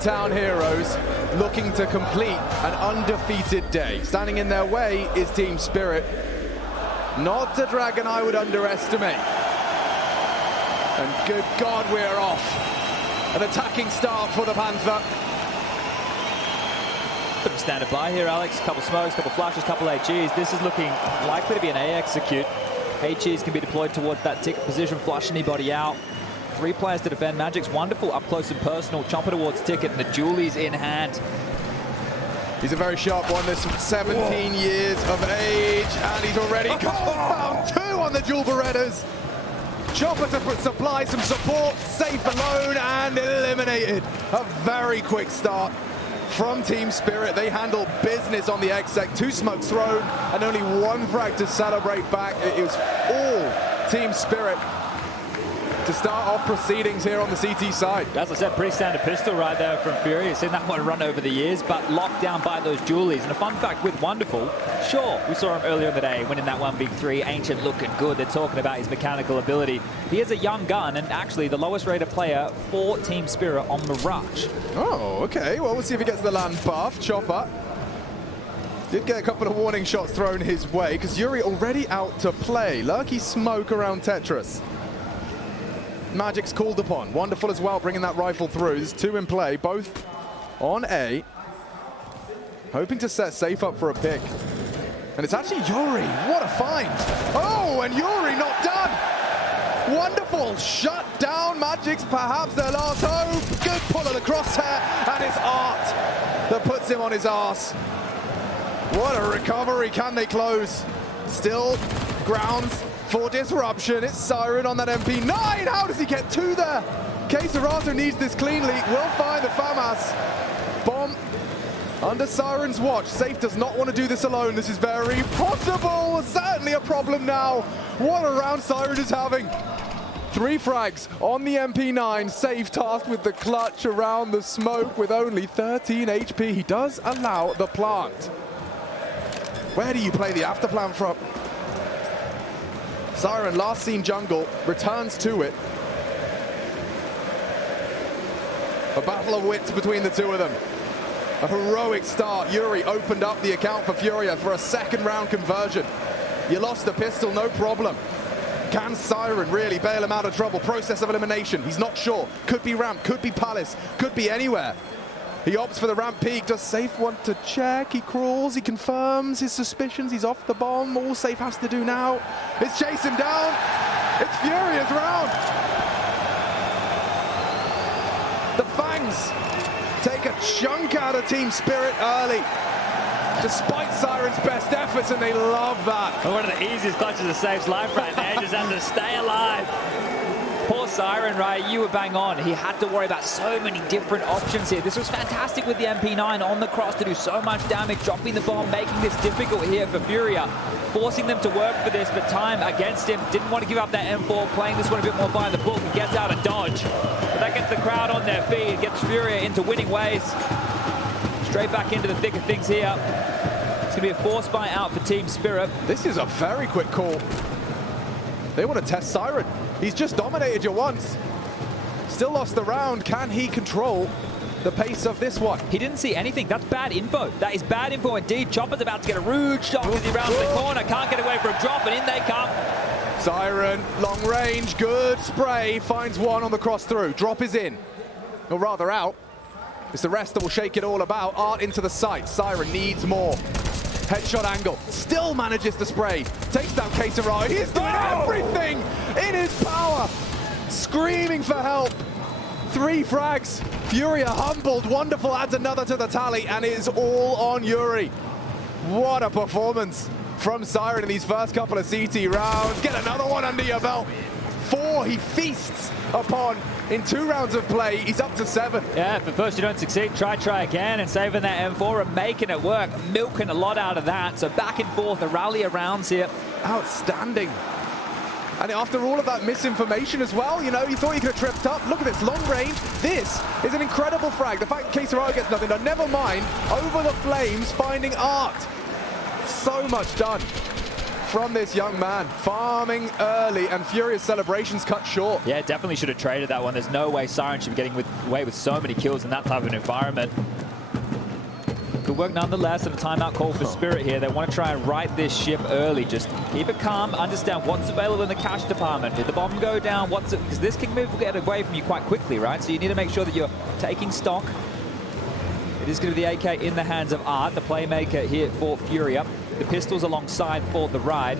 hometown heroes looking to complete an undefeated day. Standing in their way is Team Spirit. Not a dragon I would underestimate. And good God, we're off. An attacking start for the Panther. Bit of standard by here, Alex. Couple smokes, couple flashes, couple HEs. This is looking likely to be an A execute. HEs can be deployed towards that ticket position, flush anybody out. 3 players to defend. Magic's wonderful, up close and personal. Chomper towards ticket, and the Julie's in hand. He's a very sharp one. This 17 years of age, and he's already found 2 on the Jewel Berettas. Chopper to supply some support, safe alone, and eliminated. A very quick start from Team Spirit. They handle business on the exec. 2 smokes thrown, and only 1 frag to celebrate back. It was all Team Spirit to start off proceedings here on the CT side. As I said, pretty standard pistol right there from Furia. You've seen that one run over the years, but locked down by those Julies. And a fun fact with Wonderful, sure, we saw him earlier in the day winning that 1v3. Ancient looking good. They're talking about his mechanical ability. He is a young gun, and actually the lowest rated player for Team Spirit on Mirage. Oh, okay. Well, we'll see if he gets the land buff. Chopper did get a couple of warning shots thrown his way, because Yuri already out to play. Lurky smoke around Tetris. Magic's called upon. Wonderful as well, bringing that rifle through. There's 2 in play, both on A. Hoping to set safe up for a pick. And it's actually Yuri. What a find. Oh, and Yuri not done. Wonderful. Shut down. Magic's perhaps their last hope. Good pull of the crosshair. And it's Art that puts him on his arse. What a recovery. Can they close? Still grounds for disruption. It's Siren on that MP9. How does he get 2 there? Queserato needs this cleanly. Will find the FAMAS. Bomb under Siren's watch. Safe does not want to do this alone. This is very possible. Certainly a problem now. What a round Siren is having. 3 frags on the MP9. Safe tasked with the clutch around the smoke with only 13 HP. He does allow the plant. Where do you play the after plant from? Siren, last seen jungle, returns to it. A battle of wits between the 2 of them. A heroic start. Yuri opened up the account for Furia for a 2nd round conversion. You lost the pistol, no problem. Can Siren really bail him out of trouble? Process of elimination, he's not sure. Could be ramp, could be palace, could be anywhere. He opts for the ramp peak. Does Safe want to check? He crawls, he confirms his suspicions. He's off the bomb. All Safe has to do now is chase him down. It's Furia's round. The Fangs take a chunk out of Team Spirit early, despite Siren's best efforts, and they love that. One of the easiest clutches of Safe's life right there. Just having to stay alive. Poor Siren, right? You were bang on. He had to worry about so many different options here. This was fantastic with the MP9 on the cross to do so much damage, dropping the bomb, making this difficult here for Furia, forcing them to work for this, but time against him. Didn't want to give up that M4, playing this one a bit more by the book, and gets out of dodge. But that gets the crowd on their feet. It gets Furia into winning ways. Straight back into the thick of things here. It's going to be a force buy out for Team Spirit. This is a very quick call. They want to test Siren. He's just dominated you once. Still lost the round. Can he control the pace of this one? He didn't see anything. That's bad info. That is bad info indeed. Chopper's about to get a rude shot as he rounds the corner. Can't get away from a drop, and in they come. Siren, long range, good spray. Finds 1 on the cross through. Drop is in. Or rather out. It's the rest that will shake it all about. Art into the sight. Siren needs more. Headshot angle, still manages to spray. Takes down Queserato. He's doing everything in his power. Screaming for help. 3 frags. Furia humbled. Wonderful adds another to the tally, and it is all on Yuri. What a performance from Siren in these first couple of CT rounds. Get another one under your belt. 4 he feasts upon in 2 rounds of play. He's up to 7. Yeah, if at first you don't succeed, try again, and saving that M4 and making it work, milking a lot out of that. So back and forth, a rally of rounds here. Outstanding. And after all of that misinformation as well, you know, you thought you could have tripped up. Look at this, long range. This is an incredible frag. The fact that Queserato gets nothing done, never mind, over the flames, finding Art. So much done. from this young man. Farming early, and Furia's celebrations cut short. Yeah, definitely should have traded that one. There's no way Siren should be getting away with so many kills in that type of an environment. Good work nonetheless, and a timeout call for Spirit here. They want to try and right this ship early. Just keep it calm, understand what's available in the cash department. Did the bomb go down? What's it? Because this king move will get away from you quite quickly, right? So you need to make sure that you're taking stock. It is going to be the AK in the hands of Art, the playmaker here for Furia. The pistols alongside for the ride,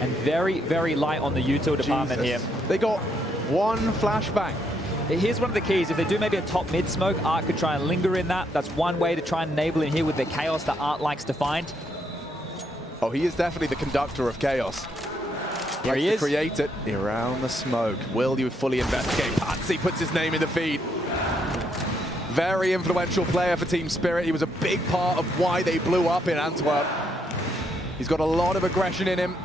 and very, very light on the util department here. They got one flashbang. Here's one of the keys. If they do maybe a top mid smoke, Art could try and linger in that. That's one way to try and enable him here with the chaos that Art likes to find. Oh, he is definitely the conductor of chaos. Here he is. To create it around the smoke. Will you fully investigate? Patsy puts his name in the feed. Very influential player for Team Spirit. He was a big part of why they blew up in Antwerp. He's got a lot of aggression in him.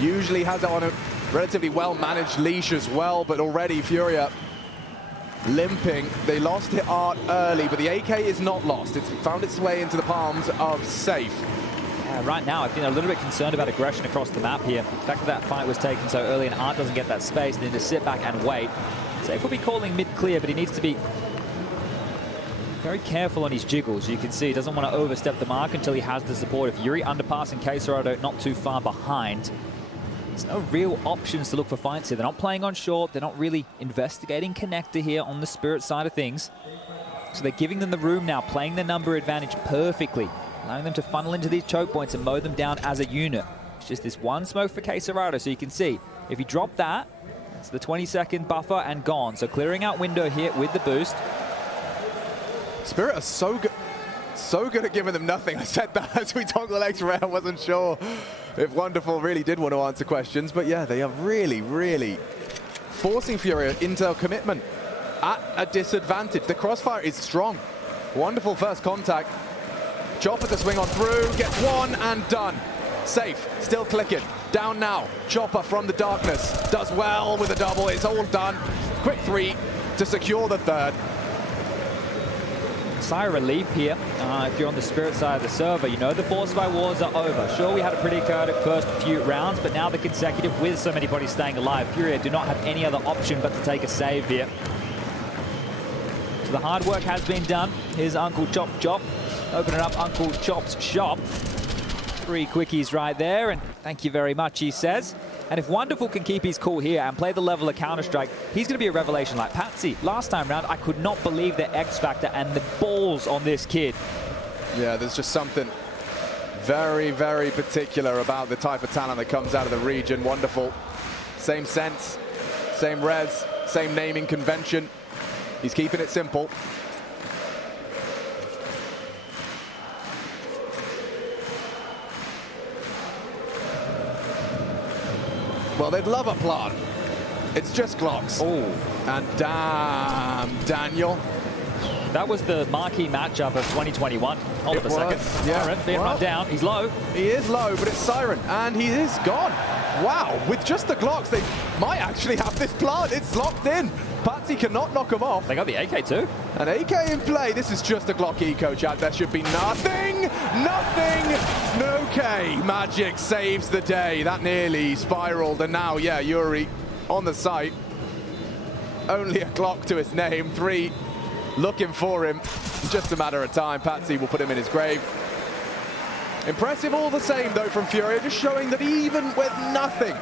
Usually has it on a relatively well-managed leash as well, but already Furia limping. They lost hit Art early, but the AK is not lost. It's found its way into the palms of Safe. Yeah, right now, I think they're a little bit concerned about aggression across the map here. The fact that that fight was taken so early and Art doesn't get that space, they need to sit back and wait. Safe will be calling mid-clear, but he needs to be very careful on his jiggles. You can see he doesn't want to overstep the mark until he has the support of Yuri. Underpass and Quesarado not too far behind. There's no real options to look for fights here. They're not playing on short. They're not really investigating connector here on the Spirit side of things. So they're giving them the room now, playing the number advantage perfectly, allowing them to funnel into these choke points and mow them down as a unit. It's just this one smoke for Quesarado. So you can see, if you drop that, it's the 20-second buffer and gone. So clearing out window here with the boost. Spirit are so good at giving them nothing. I said that as we talked the legs around. I wasn't sure if Wonderful really did want to answer questions, but yeah, they are really, really forcing Furia into a commitment at a disadvantage. The crossfire is strong. Wonderful first contact. Chopper to swing on through, gets one and done. Safe, still clicking. Down now. Chopper from the darkness. Does well with a double. It's all done. Quick three to secure the third. Sigh of relief here. If you're on the Spirit side of the server, you know the force by wars are over. Sure, we had a pretty chaotic first few rounds, but now the consecutive with so many bodies staying alive, Furia do not have any other option but to take a save here. So the hard work has been done. Here's Uncle Chop Chop. Opening up Uncle Chop's shop. 3 quickies right there, and thank you very much, he says. And if Wonderful can keep his cool here and play the level of Counter-Strike, he's going to be a revelation like Patsy. Last time round, I could not believe the X factor and the balls on this kid. Yeah, there's just something very, very particular about the type of talent that comes out of the region. Wonderful. Same sense, same res, same naming convention. He's keeping it simple. Well, they'd love a plant. It's just Glocks. Oh. And damn, Daniel. That was the marquee matchup of 2021. Hold up a second. Yeah. Siren being run down. He's low. He is low, but it's Siren, and he is gone. Wow, with just the Glocks, they might actually have this plant. It's locked in. Patsy cannot knock him off. They got the AK too. An AK in play. This is just a Glock eco, chat. There should be nothing. Okay, Magic saves the day. That nearly spiraled, and now, yeah, Yuri on the site. Only a Glock to his name. 3 looking for him. Just a matter of time. Patsy will put him in his grave. Impressive all the same, though, from Furia, just showing that even with nothing,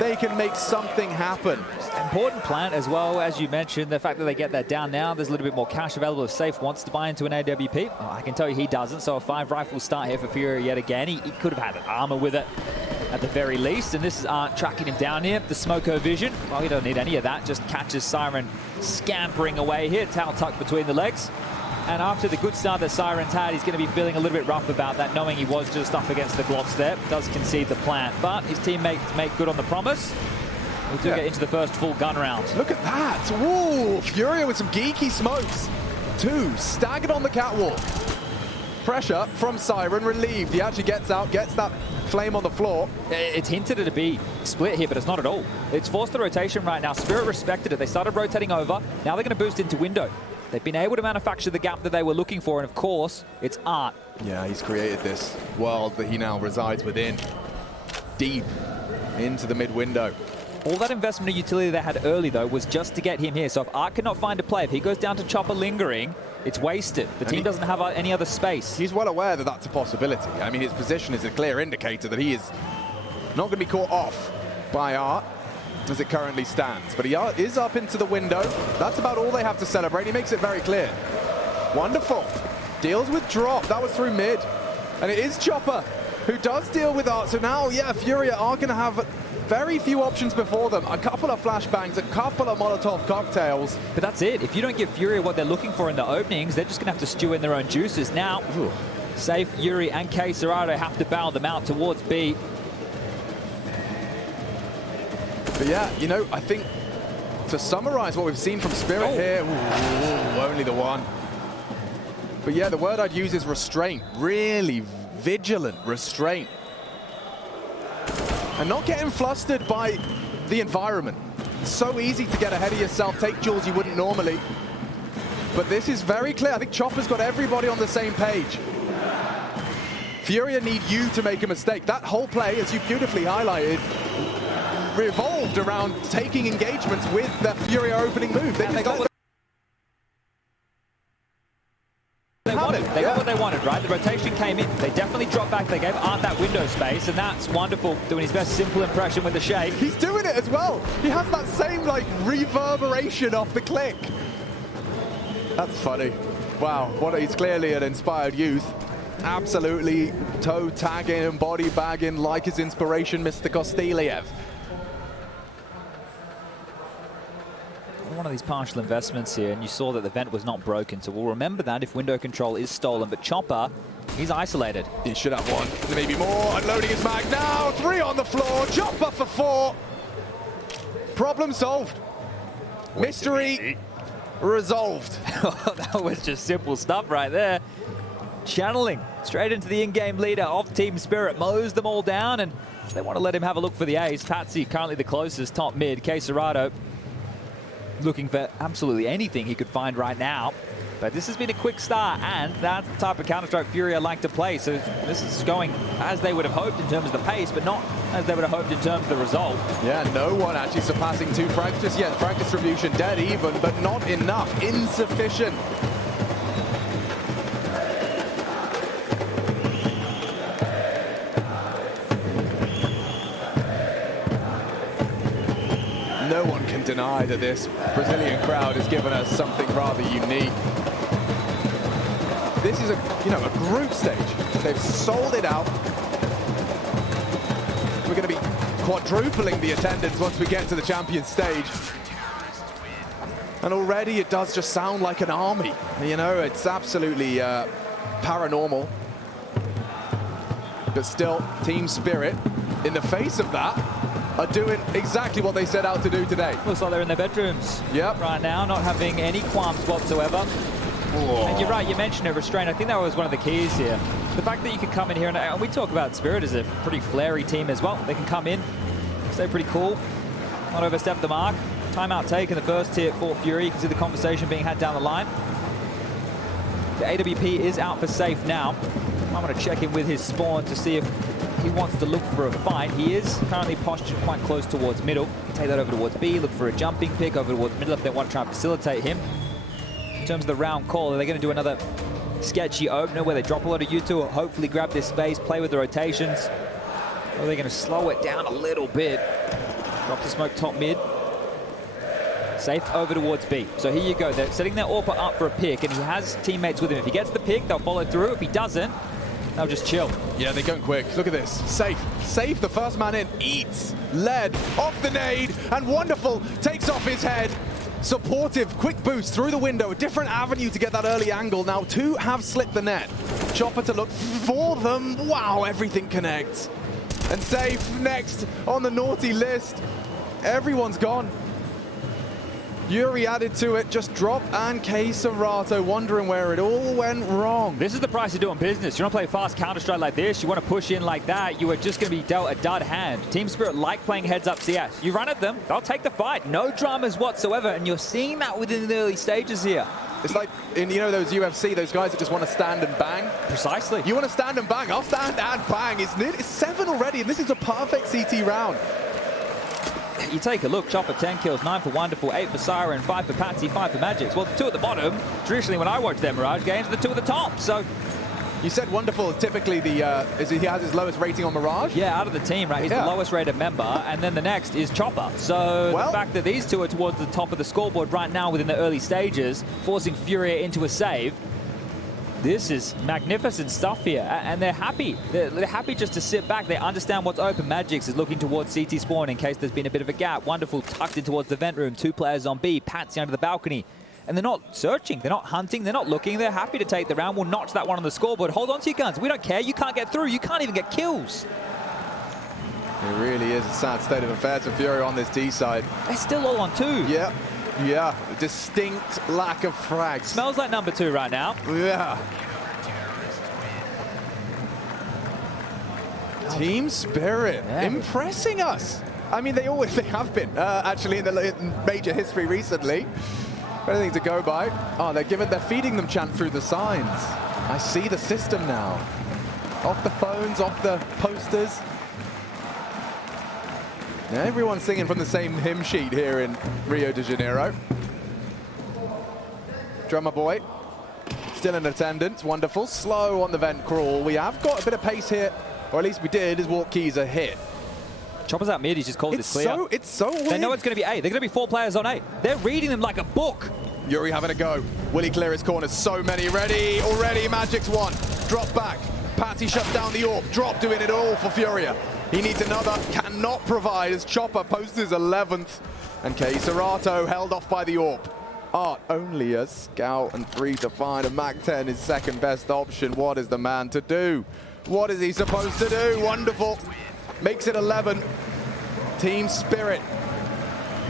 they can make something happen. Important plant as well, as you mentioned, the fact that they get that down now, there's a little bit more cash available if Safe wants to buy into an AWP. Oh, I can tell you he doesn't, so a 5 rifle start here for Furia yet again. He could have had an armor with it at the very least, and this is Art tracking him down here. The Smoko vision, well, he don't need any of that, just catches Siren scampering away here, towel tucked between the legs. And after the good start that Siren's had, he's going to be feeling a little bit rough about that, knowing he was just up against the Glocks there. Does concede the plant, but his teammates make good on the promise. We do get into the first full gun round. Look at that. Woo! Furia with some geeky smokes. 2 staggered on the catwalk. Pressure from Siren relieved. He actually gets out, gets that flame on the floor. It's hinted at a B split here, but it's not at all. It's forced the rotation right now. Spirit respected it. They started rotating over. Now they're going to boost into window. They've been able to manufacture the gap that they were looking for, and of course, it's Art. Yeah, he's created this world that he now resides within. deep into the mid window. All that investment of utility they had early, though, was just to get him here. So if Art cannot find a play, if he goes down to Chopper lingering, it's wasted. The team doesn't have any other space. He's well aware that that's a possibility. I mean, his position is a clear indicator that he is not going to be caught off by Art as it currently stands. But he is up into the window. That's about all they have to celebrate. He makes it very clear. Wonderful. Deals with drop. That was through mid. And it is Chopper who does deal with Art. So now, yeah, Furia are going to have very few options before them. A couple of flashbangs, a couple of Molotov cocktails. But that's it. If you don't give Furia what they're looking for in the openings, they're just going to have to stew in their own juices. Now, Safe, Yuri, and K-Serrato have to bow them out towards B. But yeah, you know, I think to summarize what we've seen from Spirit here, only the one. But yeah, the word I'd use is restraint. Really vigilant restraint. And not getting flustered by the environment. It's so easy to get ahead of yourself, take duels you wouldn't normally. But this is very clear. I think Chopper's got everybody on the same page. Furia need you to make a mistake. That whole play, as you beautifully highlighted, revolved around taking engagements with the Furia opening move. They got what they wanted, right? The rotation came in. They definitely dropped back. They gave Art that window space, and that's wonderful. Doing his best simple impression with the shake. He's doing it as well. He has that same, like, reverberation off the click. That's funny. Wow, he's clearly an inspired youth. Absolutely toe tagging and body bagging like his inspiration, Mr. Kosteliev. One of these partial investments here, and you saw that the vent was not broken, so we'll remember that if window control is stolen. But Chopper, he's isolated. He should have one, maybe more. Unloading his mag now, 3 on the floor. Chopper for 4. Problem solved. Mystery resolved. That was just simple stuff right there. Channeling straight into the in-game leader of Team Spirit, mows them all down, and they want to let him have a look for the ace. Patsy currently the closest, top mid. K-Serrato looking for absolutely anything he could find right now. But this has been a quick start, and that's the type of Counter-Strike Furia like to play. So this is going as they would have hoped in terms of the pace, but not as they would have hoped in terms of the result. Yeah, no one actually surpassing 2 frags just yet. Frag distribution dead even, but not enough. Insufficient. No one can deny that this Brazilian crowd has given us something rather unique. This is a group stage. They've sold it out. We're going to be quadrupling the attendance once we get to the champion stage. And already it does just sound like an army. You know, it's absolutely paranormal. But still, Team Spirit, in the face of that, are doing exactly what they set out to do today. Looks like they're in their bedrooms right now, not having any qualms whatsoever. Whoa. And you're right, you mentioned it, restraint. I think that was one of the keys here. The fact that you can come in here, and we talk about Spirit as a pretty flary team as well. They can come in, stay pretty cool, not overstep the mark. Timeout take in the first tier for Fury. You can see the conversation being had down the line. The AWP is out for Safe now. I want to check in with his spawn to see if he wants to look for a fight. He is currently postured quite close towards middle. Take that over towards B, look for a jumping pick over towards middle if they want to try and facilitate him. In terms of the round call, are they going to do another sketchy opener where they drop a lot of U2 or hopefully grab this space, play with the rotations? Or are they going to slow it down a little bit? Drop the smoke top mid. Safe over towards B. So here you go. They're setting their AWP up for a pick, and he has teammates with him. If he gets the pick, they'll follow through. If he doesn't, they'll just chill. Yeah, they're going quick. Look at this. Safe. Safe, the first man in, eats lead off the nade, and Wonderful takes off his head. Supportive, quick boost through the window, a different avenue to get that early angle. Now 2 have slipped the net. Chopper to look for them. Wow, everything connects. And Safe next on the naughty list. Everyone's gone. Yuri added to it, just drop, and K-Serrato wondering where it all went wrong. This is the price of doing business. You want to play fast Counter-Strike like this, you want to push in like that, you are just going to be dealt a dud hand. Team Spirit like playing heads-up CS. You run at them, they'll take the fight. No dramas whatsoever, and you're seeing that within the early stages here. It's like in, you know, those UFC, those guys that just want to stand and bang. Precisely. You want to stand and bang? I'll stand and bang. It's 7 already, and this is a perfect CT round. You take a look, Chopper 10 kills, 9 for Wonderful, 8 for Siren, 5 for Patsy, 5 for Magix. Well, the 2 at the bottom, traditionally when I watch their Mirage games, the 2 at the top. So you said Wonderful, typically he has his lowest rating on Mirage? yeah, out of the team, right? He's the lowest rated member, and then the next is Chopper. So the fact that these 2 are towards the top of the scoreboard right now within the early stages, forcing Furia into a save, this is magnificent stuff here, and they're happy. They're happy just to sit back. They understand what's open. Magix is looking towards CT spawn in case there's been a bit of a gap. Wonderful tucked in towards the vent room. 2 players on B. Patsy under the balcony. And they're not searching, they're not hunting, they're not looking, they're happy to take the round. We'll notch that one on the scoreboard. Hold on to your guns, we don't care, you can't get through, you can't even get kills. It really is a sad state of affairs for Furia on this D side. They're still all on 2. Yeah, yeah, distinct lack of frags. Smells like number 2 right now. Yeah. Team Spirit, impressing us. I mean, they have been, actually, in the major history recently. Anything to go by. Oh, they're feeding them chant through the signs. I see the system now. Off the phones, off the posters. Yeah, everyone's singing from the same hymn sheet here in Rio de Janeiro. Drummer boy, still in attendance, wonderful. Slow on the vent crawl. We have got a bit of pace here, or at least we did, as walk keys are hit. Chopper's out mid, he's just called this clear. It's so weird. They know it's going to be A. They're going to be 4 players on A. They're reading them like a book. Yuri having a go. Will he clear his corners? So many ready already. Magic's 1. Drop back. Patsy shuts down the AWP. Drop doing it all for Furia. He needs another. Cannot provide as Chopper posts his 11th. And K Serato held off by the AWP. Art only a scout and 3 to find. And Mac-10 is second best option. What is the man to do? What is he supposed to do? Wonderful. Makes it 11. Team Spirit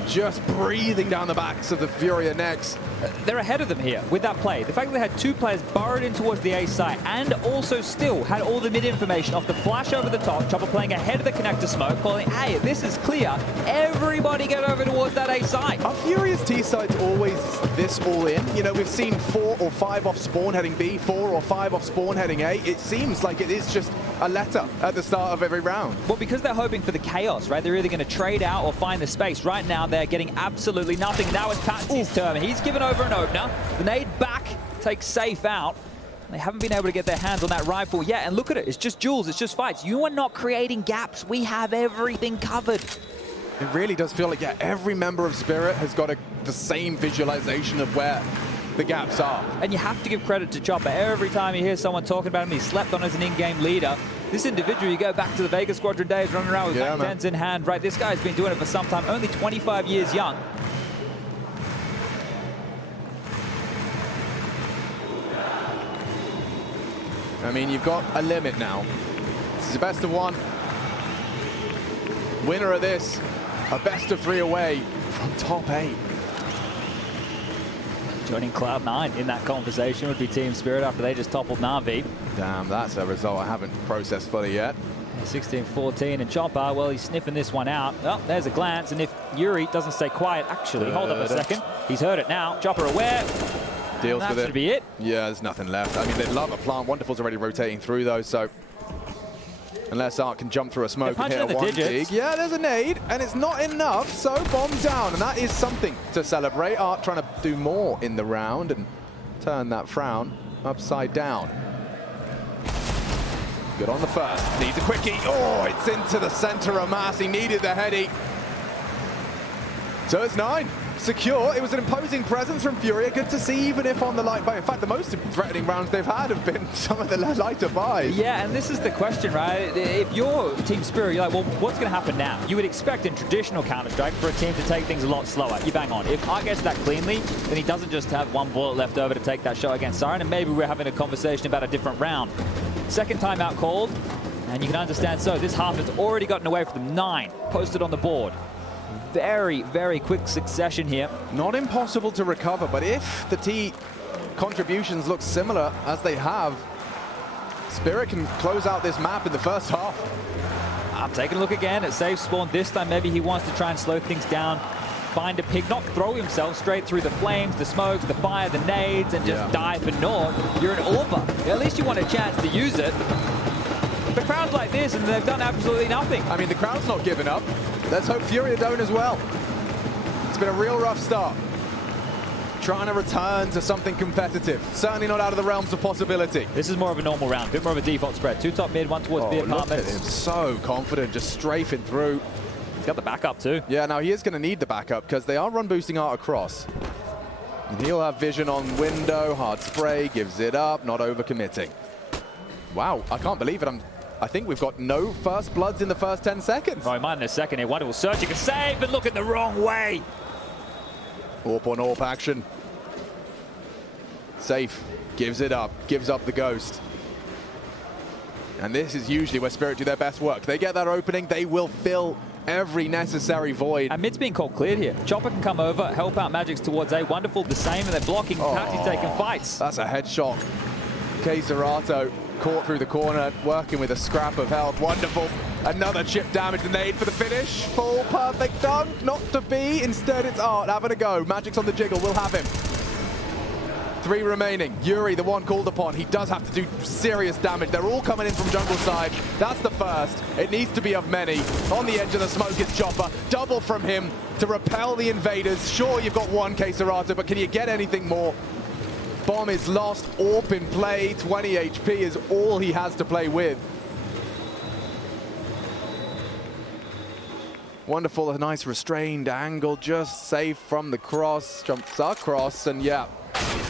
just breathing down the backs of the Furia necks. They're ahead of them here with that play. The fact that they had 2 players burrowed in towards the A site and also still had all the mid information off the flash over the top. Chopper playing ahead of the connector smoke, calling, hey, this is clear. Everybody get over towards that A site. Are Furia's T sides always this all in? You know, we've seen 4 or 5 off spawn heading B, 4 or 5 off spawn heading A. It seems like it is just a letter at the start of every round. Well, because they're hoping for the chaos, right? They're either going to trade out or find the space. Right now, they're getting absolutely nothing. Now it's Patsy's turn. He's given over an opener. The nade back takes safe out. They haven't been able to get their hands on that rifle yet. And look at it. It's just duels. It's just fights. You are not creating gaps. We have everything covered. It really does feel like, yeah, every member of Spirit has got the same visualization of where the gaps are. And you have to give credit to Chopper. Every time you hear someone talking about him, he's slept on as an in-game leader. This individual, you go back to the Vegas Squadron days, running around with Mac-10s in hand, right? This guy's been doing it for some time, only 25 years young. I mean, you've got a limit now. This is a best of 1. Winner of this, a best of 3 away from top 8. Joining Cloud9 in that conversation would be Team Spirit after they just toppled NAVI. Damn, that's a result I haven't processed fully yet. 16-14, and Chopper, well, he's sniffing this one out. Oh, there's a glance, and if Yuri doesn't stay quiet, actually, hold up a second. He's heard it now. Chopper aware. Deals with it. That should be it. Yeah, there's nothing left. I mean, they'd love a plant. Wonderful's already rotating through, though, so unless Art can jump through a smoke and hit a 1 dig. Yeah, there's a nade, and it's not enough, so bomb down, and that is something to celebrate. Art trying to do more in the round and turn that frown upside down. Good on the first. Needs a quickie. Oh, it's into the center of mass. He needed the heady. So it's 9. Secure. It was an imposing presence from Furia. Good to see, even if on the light buy. In fact, the most threatening rounds they've had have been some of the lighter buys. Yeah, and this is the question, right? If you're Team Spirit, you're like, well, what's going to happen now? You would expect in traditional Counter-Strike for a team to take things a lot slower. You bang on. If Art gets that cleanly, then he doesn't just have 1 bullet left over to take that shot against Siren, and maybe we're having a conversation about a different round. Second timeout called, and you can understand so. This half has already gotten away from them. 9 posted on the board. Very, very quick succession here. Not impossible to recover, but if the T contributions look similar as they have, Spirit can close out this map in the first half. I'm taking a look again at safe spawn. This time maybe he wants to try and slow things down. find a pig, not throw himself straight through the flames, the smokes, the fire, the nades, and just die for naught. You're an AWPer. At least you want a chance to use it. The crowd's like this, and they've done absolutely nothing. I mean, the crowd's not giving up. Let's hope Furia don't as well. It's been a real rough start. Trying to return to something competitive. Certainly not out of the realms of possibility. This is more of a normal round, a bit more of a default spread. Two top mid, one towards the apartments. Look at him, so confident, just strafing through. He's got the backup too. Yeah, now he is going to need the backup because they are run boosting Art across. And he'll have vision on window, hard spray, gives it up, not overcommitting. Wow, I can't believe it. I think we've got no first bloods in the first 10 seconds. Oh, he might in a second here. Wonderful searching a save, but looking the wrong way. AWP on AWP action. Safe, gives it up, gives up the ghost. And this is usually where Spirit do their best work. They get that opening, they will fill every necessary void. And mid's being called cleared here. Chopper can come over, help out Magic's towards A. Wonderful, the same, and they're blocking. Patsy's taking fights. That's a headshot. K-Serato caught through the corner, working with a scrap of health. Wonderful. Another chip damage, the nade for the finish. Full perfect dunk, not to be. Instead, it's Art having a go. Magic's on the jiggle, we'll have him. 3 remaining. Yuri, the one called upon. He does have to do serious damage. They're all coming in from jungle side. That's the first. It needs to be of many. On the edge of the smoke is Chopper. Double from him to repel the invaders. Sure, you've got one K-Serato, but can you get anything more? Bomb is lost. AWP in play. 20 HP is all he has to play with. Wonderful, a nice restrained angle, just safe from the cross. Jumps across, and yeah,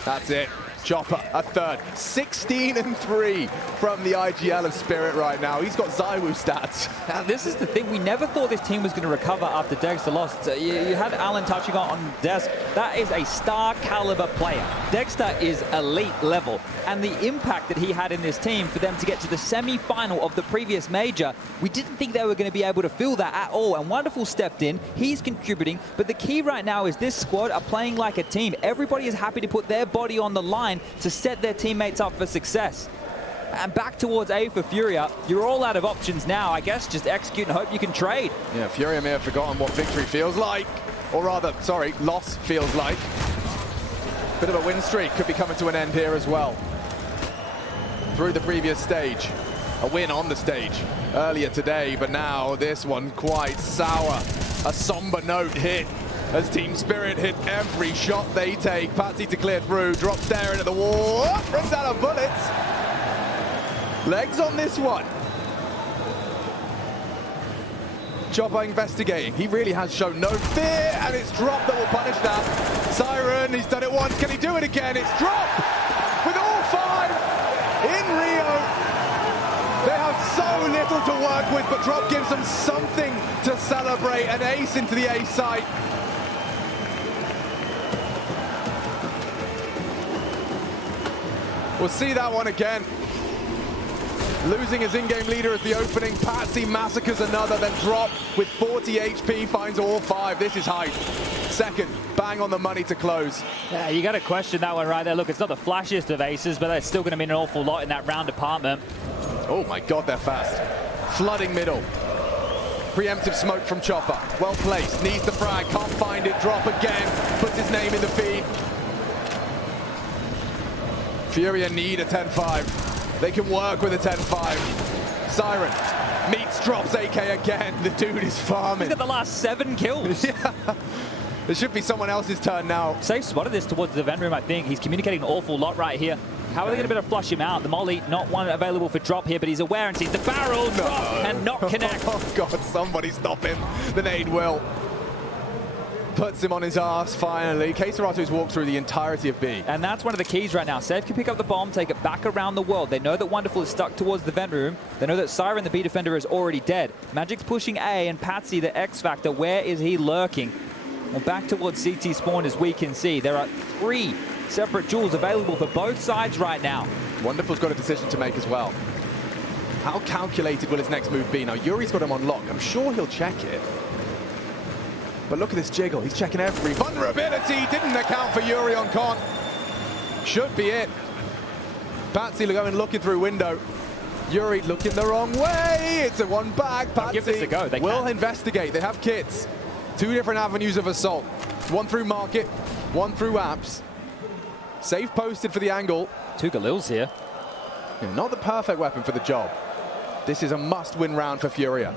that's it. Chopper, a third. 16-3 from the IGL of Spirit right now. He's got Zywoo stats. Now, this is the thing. We never thought this team was going to recover after Dexter lost. You had Alan touching on desk. That is a star caliber player. Dexter is elite level. And the impact that he had in this team for them to get to the semi-final of the previous major, we didn't think they were going to be able to fill that at all. And Wonderful stepped in. He's contributing. But the key right now is this squad are playing like a team. Everybody is happy to put their body on the line to set their teammates up for success. And back towards A for Furia. You're all out of options now. I guess just execute and hope you can trade. Yeah, Furia may have forgotten what victory feels like. Or rather, sorry, loss feels like. Bit of a win streak could be coming to an end here as well. Through the previous stage. A win on the stage earlier today, but now this one quite sour. A somber note hit as Team Spirit hit every shot they take. Patsy to clear through, drops staring at the wall, runs out of bullets. Legs on this one. Chopper investigating. He really has shown no fear, and it's Drop that will punish that. Siren, he's done it once. Can he do it again? It's Drop with all 5 in Rio. They have so little to work with, but Drop gives them something to celebrate. An ace into the A site. We'll see that one again. Losing his in-game leader as the opening. Patsy massacres another, then Drop with 40 HP finds all 5. This is hype. Second, bang on the money to close. Yeah, you got to question that one right there. Look, it's not the flashiest of aces, but it's still going to mean an awful lot in that round department. Oh my God, they're fast. Flooding middle. Preemptive smoke from Chopper. Well placed, needs the frag, can't find it. Drop again, puts his name in the feed. Furia need a 10-5. They can work with a 10-5. Siren meets Drop's AK again. The dude is farming. He's got the last 7 kills. Yeah. It should be someone else's turn now. Safe spotted this towards the vent room, I think. He's communicating an awful lot right here. How are they going to be able to flush him out? The molly, not one available for Drop here, but he's aware and sees the barrel drop and not connect. Oh God, somebody stop him. The nade will. Puts him on his ass finally. K-Serato's walked through the entirety of B. And that's one of the keys right now. Safe can pick up the bomb, take it back around the world. They know that Wonderful is stuck towards the vent room. They know that Siren, the B defender, is already dead. Magic's pushing A, and Patsy, the X Factor, where is he lurking? Well, back towards CT spawn, as we can see. There are 3 separate jewels available for both sides right now. Wonderful's got a decision to make as well. How calculated will his next move be? Now, Yuri's got him on lock. I'm sure he'll check it. But look at this jiggle. He's checking every vulnerability. Didn't account for Yuri on con. Should be it. Patsy going looking through window. Yuri looking the wrong way. It's a one back. Patsy give this a go. They will can. investigate. They have kits. Two different avenues of assault. One through market, one through apps. Safe posted for the angle. Two Galils here. Yeah, not the perfect weapon for the job. This is a must-win round for Furia.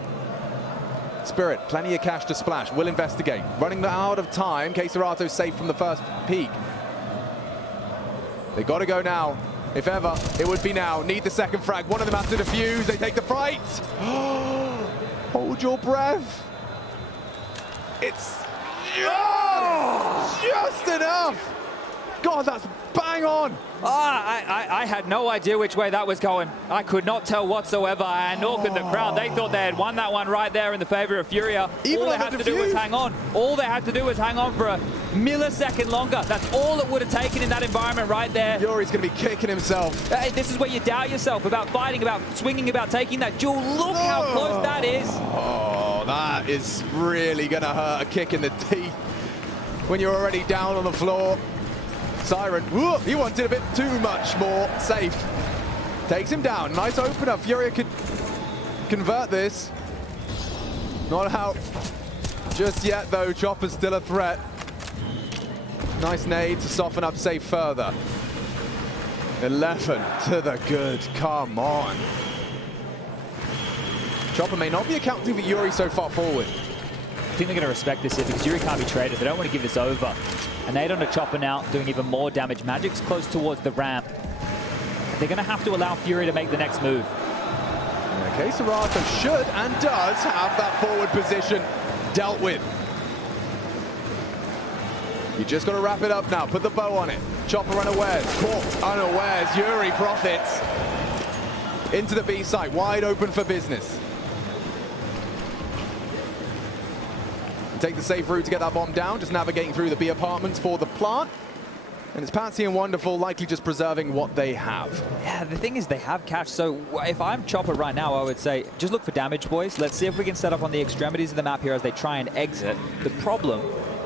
Spirit, plenty of cash to splash, will investigate. Running out of time, K-Serato safe from the first peak. They got to go now. If ever, it would be now. Need the second frag. One of them has to defuse. They take the fight. Hold your breath. It's just enough. God, that's bang on. I had no idea which way that was going. I could not tell whatsoever, and nor could the crowd. They thought they had won that one right there in the favor of Furia. Even all they had to do was hang on. All they had to do was hang on for a millisecond longer. That's all it would have taken in that environment right there. Yuri's going to be kicking himself. This is where you doubt yourself about fighting, about swinging, about taking that duel. Look how close that is. Oh, that is really going to hurt. A kick in the teeth when you're already down on the floor. Siren, whoa, he wanted a bit too much more. Safe. Takes him down. Nice opener. Furia could convert this. Not out just yet, though. Chopper's still a threat. Nice nade to soften up Safe further. 11 to the good. Come on. Chopper may not be accounting for Yuri so far forward. I think they're going to respect this here because Yuri can't be traded. They don't want to give this over. A nade on a Chopper now, doing even more damage. Magic's close towards the ramp. They're going to have to allow Fury to make the next move. Okay, Serato should and does have that forward position dealt with. You just got to wrap it up now. Put the bow on it. Chopper unawares. Caught unawares. Yuri profits. Into the B site. Wide open for business. Take the safe route to get that bomb down, just navigating through the B apartments for the plant. And it's Patsy and Wonderful likely just preserving what they have. Yeah, the thing is they have cash, so if I'm Chopper right now, I would say, just look for damage, boys. Let's see if we can set up on the extremities of the map here as they try and exit. The problem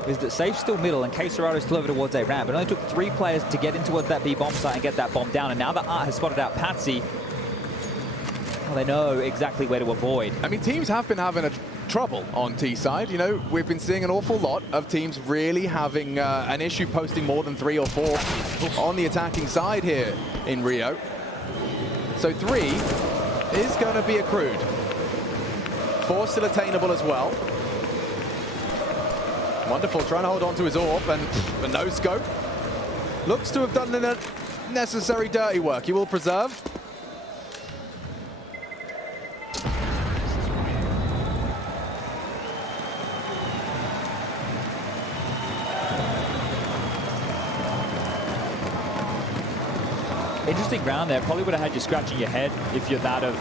is that Safe's still middle and K-Serato's still over towards A ramp. It only took 3 players to get in towards that B bomb site and get that bomb down, and now that Art has spotted out Patsy, well, they know exactly where to avoid. I mean, teams have been having trouble on T side. You know, we've been seeing an awful lot of teams really having an issue posting more than 3 or 4 on the attacking side here in Rio. So 3 is going to be accrued. 4 still attainable as well. Wonderful, trying to hold on to his AWP and the no scope. Looks to have done the necessary dirty work. He will preserve. Interesting round there. Probably would have had you scratching your head if you're that of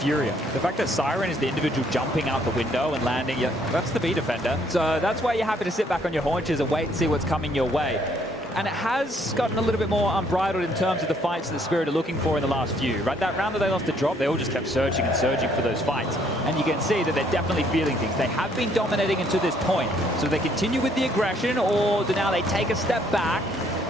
Furia. The fact that Siren is the individual jumping out the window and landing, that's the B defender. So that's why you're happy to sit back on your haunches and wait and see what's coming your way. And it has gotten a little bit more unbridled in terms of the fights that Spirit are looking for in the last few, right? That round that they lost to Drop, they all just kept surging and surging for those fights. And you can see that they're definitely feeling things. They have been dominating until this point. So they continue with the aggression, or do now they take a step back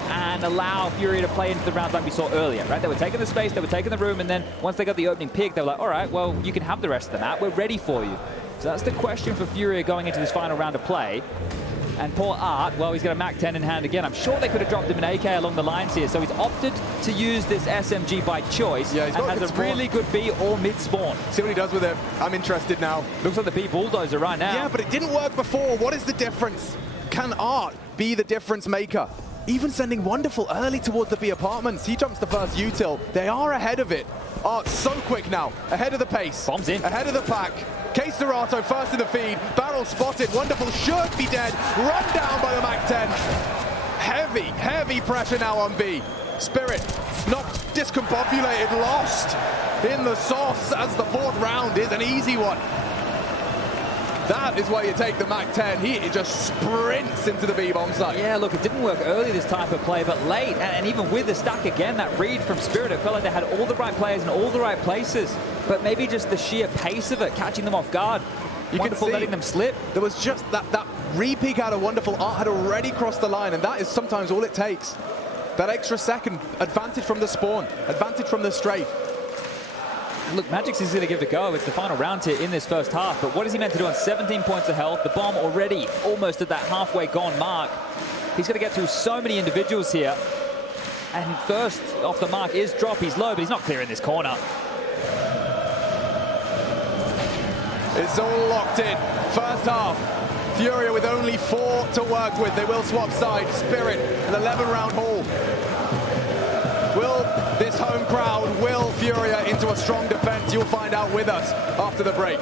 and allow Furia to play into the rounds like we saw earlier, right? They were taking the space, they were taking the room, and then once they got the opening pick, they were like, all right, well, you can have the rest of the map. We're ready for you. So that's the question for Furia going into this final round of play. And poor Art, well, he's got a MAC-10 in hand again. I'm sure they could have dropped him an AK along the lines here. So he's opted to use this SMG by choice, and has a really good B or mid spawn. See what he does with it. I'm interested now. Looks like the B bulldozer right now. Yeah, but it didn't work before. What is the difference? Can Art be the difference maker? Even sending Wonderful early towards the B apartments. He jumps the first util. They are ahead of it. Art's so quick now. Ahead of the pace. Bombs in. Ahead of the pack. K-Serato first in the feed. Barrel spotted. Wonderful should be dead. Run down by the MAC-10. Heavy, heavy pressure now on B. Spirit not discombobulated, lost in the sauce as the 4th round is an easy one. That is why you take the MAC-10. He just sprints into the B-bomb site. Yeah, look, it didn't work early, this type of play, but late, and even with the stack again, that read from Spirit, it felt like they had all the right players in all the right places, but maybe just the sheer pace of it, catching them off guard. Wonderful letting them slip. There was just that re-peek out of Wonderful. Art had already crossed the line, and that is sometimes all it takes. That extra second, advantage from the spawn, advantage from the strafe. Look, Magic's is going to give it a go. It's the final round here in this first half, but what is he meant to do on 17 points of health? The bomb already almost at that halfway gone mark. He's going to get through so many individuals here. And first off the mark is Drop. He's low, but he's not clearing this corner. It's all locked in. First half. Furia with only 4 to work with. They will swap sides. Spirit, an 11-round haul. Will this home crowd will Furia into a strong defense? You'll find out with us after the break.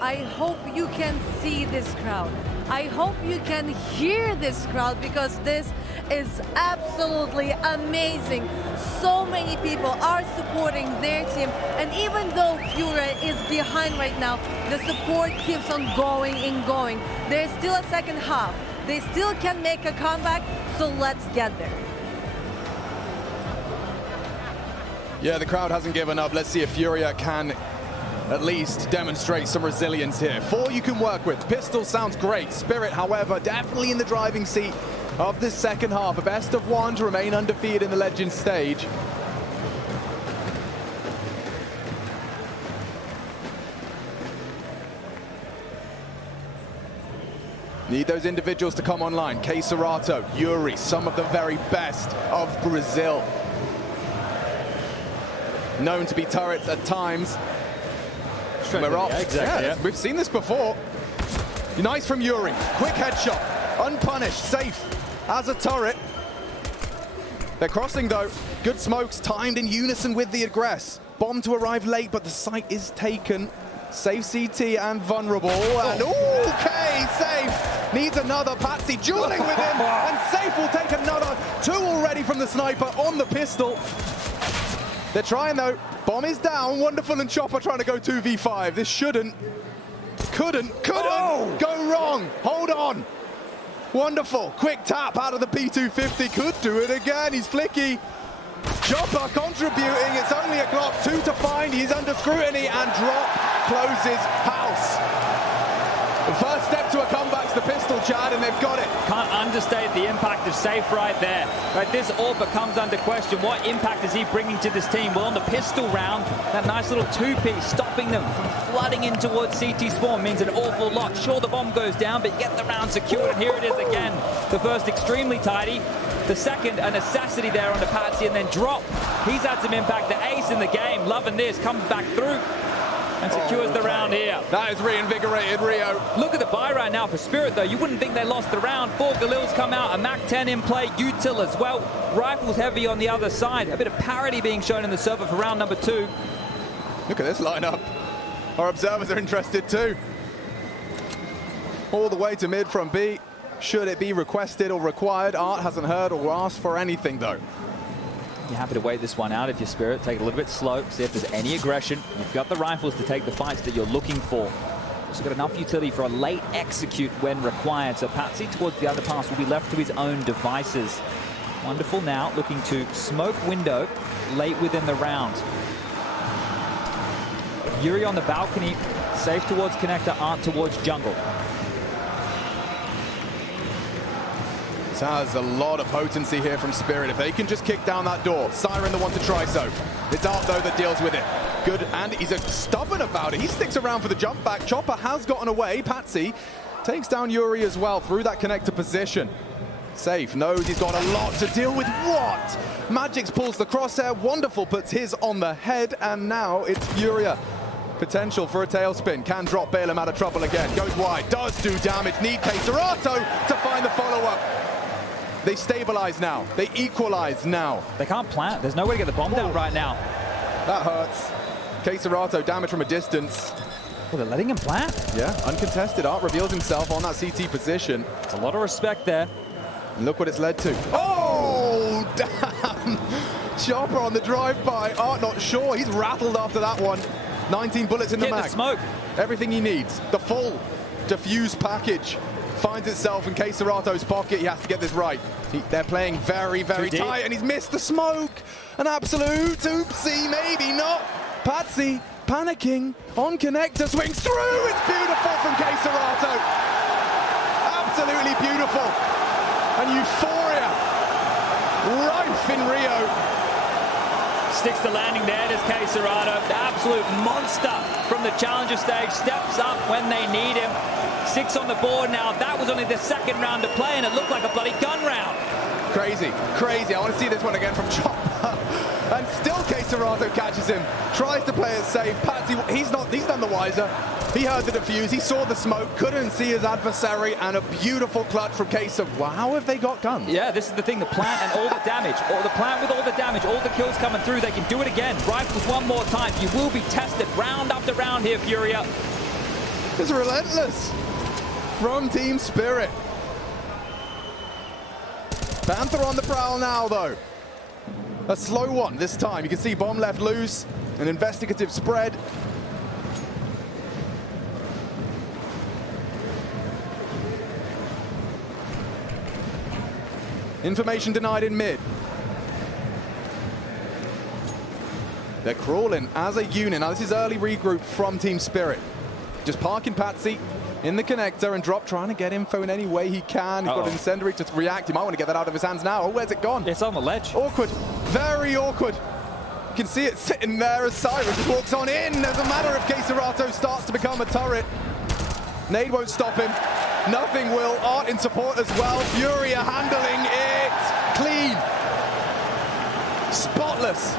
I hope you can see this crowd. I hope you can hear this crowd, because this is absolutely amazing. So many people are supporting their team, and even though Furia is behind right now, the support keeps on going and going. There's still a second half. They still can make a comeback, so let's get there. Yeah, the crowd hasn't given up. Let's see if Furia can at least demonstrate some resilience here. 4 you can work with. Pistol sounds great. Spirit, however, definitely in the driving seat of this second half. A best of 1 to remain undefeated in the Legends stage. Need those individuals to come online. K Serato, Yuri, some of the very best of Brazil. Known to be turrets at times. We're off. Exactly. Yeah, we've seen this before. Nice from Yuri. Quick headshot. Unpunished. Safe as a turret. They're crossing though. Good smokes timed in unison with the aggress. Bomb to arrive late, but the site is taken. Safe CT and vulnerable. And okay, safe. Needs another. Patsy dueling with him, and Safe will take another. 2 already from the sniper on the pistol. They're trying though. Bomb is down. Wonderful and Chopper trying to go 2v5. This couldn't go wrong. Hold on. Wonderful. Quick tap out of the P250. Could do it again. He's flicky. Chopper contributing. It's only a Glock. 2 to find. He's under scrutiny, and drop closes house. The first step to a comeback's the pistol, Chad, and they've got it. Can't understate the impact of Safe right there. Right, this AWP comes under question. What impact is he bringing to this team? Well, on the pistol round, that nice little 2-piece stopping them from flooding in towards CT spawn means an awful lot. Sure, the bomb goes down, but you get the round secured, and here it is again. The first extremely tidy. The second, a necessity there on the Patsy, and then drop. He's had some impact. The ace in the game, loving this, comes back through and secures the round here. That is reinvigorated Rio. Look at the buy right now for Spirit, though. You wouldn't think they lost the round. 4 Galils come out, a MAC-10 in play, Util as well. Rifles heavy on the other side. A bit of parity being shown in the server for round number 2. Look at this lineup. Our observers are interested too. All the way to mid from B. Should it be requested or required? Art hasn't heard or asked for anything though. You're happy to wait this one out if you're Spirit. Take it a little bit slow, see if there's any aggression. You've got the rifles to take the fights that you're looking for. Also got enough utility for a late execute when required. So Patsy towards the underpass will be left to his own devices. Wonderful now, looking to smoke window late within the round. Yuri on the balcony, Safe towards connector, Art towards jungle. This has a lot of potency here from Spirit. If they can just kick down that door. Siren the one to try so. It's Art though that deals with it. Good, and he's stubborn about it. He sticks around for the jump back. Chopper has gotten away. Patsy takes down Yuri as well through that connector position. Safe knows he's got a lot to deal with. What? Magix pulls the crosshair. Wonderful puts his on the head, and now it's Furia. Potential for a tailspin. Can drop, bail him out of trouble again. Goes wide, does do damage. Need Keserato to find the follow-up. They stabilize now. They equalize now. They can't plant. There's no way to get the bomb down right now. That hurts. Keserato damage from a distance. Well, they're letting him plant. Yeah, uncontested. Art reveals himself on that CT position. It's a lot of respect there. And look what it's led to. Oh, damn. Chopper on the drive-by. Art not sure. He's rattled after that one. 19 bullets in the mag. The smoke. Everything he needs. The full diffuse package finds itself in Keserato's pocket. He has to get this right. They're playing very, very tight, and he's missed the smoke. An absolute oopsie, maybe not. Patsy panicking on connector, swings through. It's beautiful from Keserato. Absolutely beautiful. And Euphoria rife in Rio. Sticks the landing there, does Keserato. The absolute monster from the challenger stage. Steps up when they need him. 6 on the board now. That was only the second round to play, and it looked like a bloody gun round. Crazy, crazy. I want to see this one again from Chopper. And still Keserato catches him. Tries to play it safe. Patsy, he's none the wiser. He heard the defuse, he saw the smoke, couldn't see his adversary, and a beautiful clutch from Keser. Wow, how have they got guns? Yeah, this is the thing, the plant and all the damage. Or the plant with all the damage, all the kills coming through, they can do it again. Rifles one more time. You will be tested round after round here, Furia. It's relentless from Team Spirit. Panther on the prowl now, though. A slow one this time. You can see bomb left loose, an investigative spread. Information denied in mid. They're crawling as a unit. Now this is early regroup from Team Spirit. Just parking Patsy in the connector and drop, trying to get info in any way he can. He's got an incendiary to react. He might want to get that out of his hands now. Oh, where's it gone? It's on the ledge. Awkward, very awkward. You can see it sitting there as Cyrus just walks on in. There's a matter if Keserato starts to become a turret. Nade won't stop him. Nothing will. Art in support as well. Furia handling it clean. Spotless.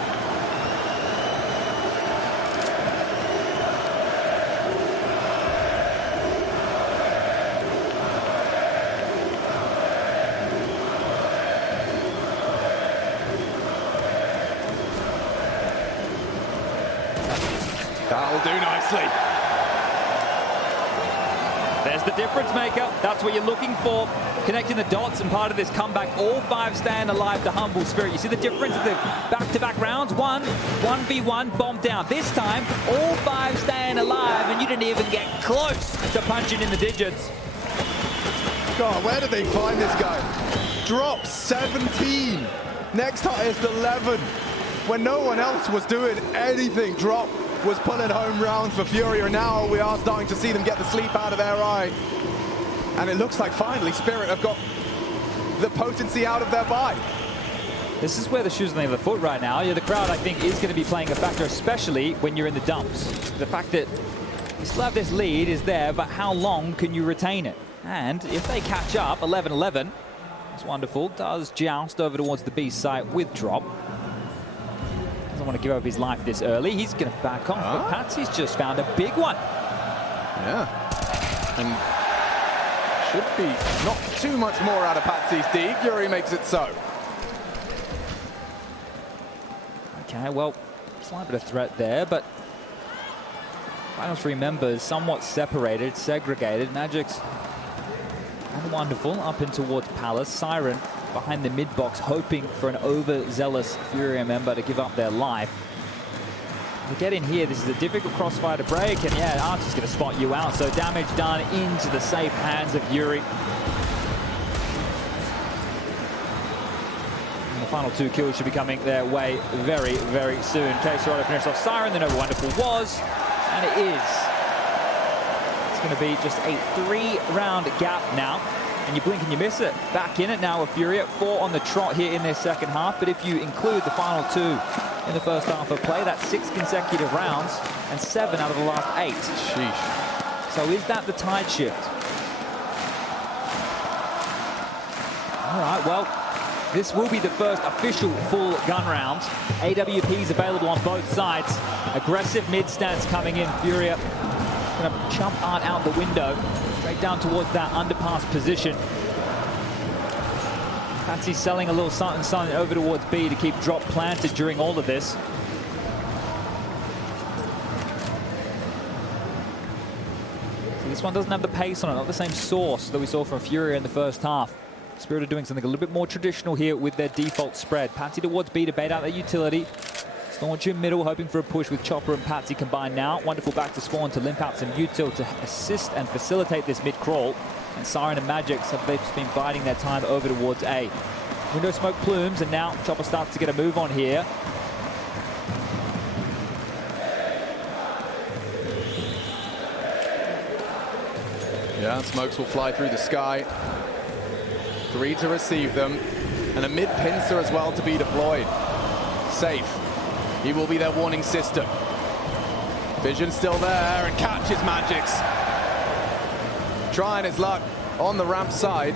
That'll do nicely. There's the difference maker. That's what you're looking for. Connecting the dots and part of this comeback. All 5 staying alive to humble Spirit. You see the difference of the back-to-back rounds? 1v1, bomb down. This time, all 5 staying alive, and you didn't even get close to punching in the digits. God, where did they find this guy? Drop 17. Next highest 11. When no one else was doing anything, Drop was pulling home rounds for Furia, and now we are starting to see them get the sleep out of their eye. And it looks like finally Spirit have got the potency out of their bye. This is where the shoes on the other foot right now. Yeah, the crowd, I think, is going to be playing a factor, especially when you're in the dumps. The fact that you still have this lead is there, but how long can you retain it? And if they catch up, 11-11, it's wonderful. Does joust over towards the B site with Drop. Doesn't want to give up his life this early. He's going to back off, but Patsy's just found a big one. Yeah. And should be not too much more out of Patsy's D. Yuri makes it so. Okay, well, slight bit of threat there, but final 3 members somewhat separated, segregated. Magic's and wonderful up in towards Palace. Siren behind the mid box, hoping for an overzealous Furia member to give up their life. To get in here, this is a difficult crossfire to break, and yeah, Archer's going to spot you out, so damage done into the safe hands of Yuri. And the final 2 kills should be coming their way very, very soon. K-Sorado finished off Siren, then over wonderful was, and it is. It's going to be just a 3-round gap now. And you blink and you miss it. Back in it now with Furia. 4 on the trot here in their second half. But if you include the final 2 in the first half of play, that's 6 consecutive rounds and 7 out of the last 8. Sheesh. So is that the tide shift? All right, well, this will be the first official full gun round. AWPs available on both sides. Aggressive mid stance coming in. Furia going to jump Art out the window. Straight down towards that underpass position. Patsy selling a little something over towards B to keep Drop planted during all of this. So this one doesn't have the pace on it, not the same source that we saw from Furia in the first half. Spirit are doing something a little bit more traditional here with their default spread. Patsy towards B to bait out their utility. Staunch in middle, hoping for a push with Chopper and Patsy combined now. Wonderful back to Spawn to limp out some util to assist and facilitate this mid-crawl. And Siren and Magic have just been biding their time over towards A. Window smoke plumes, and now Chopper starts to get a move on here. Yeah, smokes will fly through the sky. 3 to receive them. And a mid-pincer as well to be deployed. Safe. He will be their warning system. Vision still there, and catches Magic's. Trying his luck on the ramp side.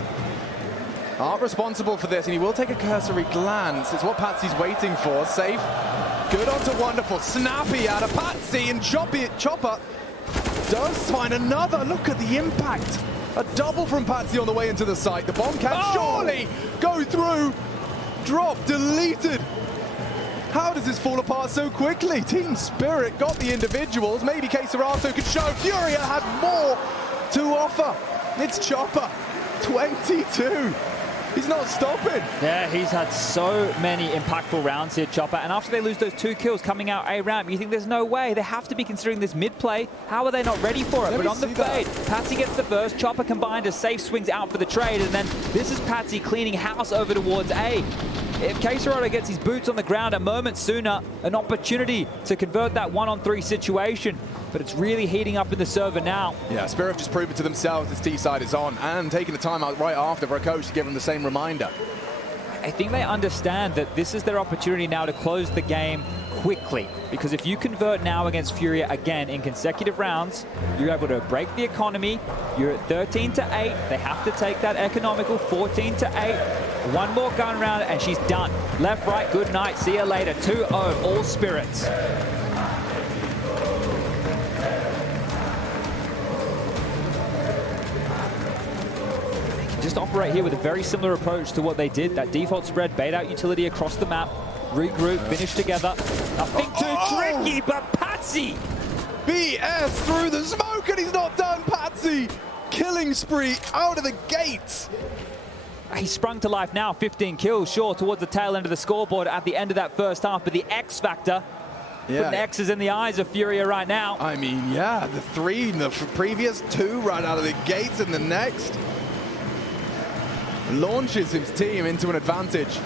Art responsible for this, and he will take a cursory glance. It's what Patsy's waiting for. Safe. Good onto wonderful. Snappy out of Patsy, and Chopper does find another. Look at the impact. A double from Patsy on the way into the site. The bomb can surely go through. Drop deleted. How does this fall apart so quickly? Team Spirit got the individuals. Maybe K-Sorado could show. Furia had more to offer. It's Chopper, 22. He's not stopping. Yeah, he's had so many impactful rounds here, Chopper. And after they lose those 2 kills coming out A ramp, you think there's no way. They have to be considering this mid play. How are they not ready for it? But on the fade, Patsy gets the first. Chopper combined as safe swings out for the trade. And then this is Patsy cleaning house over towards A. If K-Sorado gets his boots on the ground a moment sooner, an opportunity to convert that 1-on-3 situation. But it's really heating up in the server now. Yeah, Spirit have just proven to themselves this T-side is on, and taking the time out right after for a coach to give them the same reminder. I think they understand that this is their opportunity now to close the game quickly. Because if you convert now against Furia again in consecutive rounds, you're able to break the economy. You're at 13-8. They have to take that economical 14-8. One more gun round and she's done. Left, right, good night. See you later. 2-0, all Spirits. Just operate here with a very similar approach to what they did. That default spread, bait out utility across the map, regroup, finish together. Nothing too tricky, but Patsy! BS through the smoke, and he's not done. Patsy killing spree out of the gates. He sprung to life now, 15 kills, sure, towards the tail end of the scoreboard at the end of that first half, but the X factor, putting X's in the eyes of Furia right now. I mean, yeah, the 3 in the previous 2 right out of the gates, and the next launches his team into an advantage.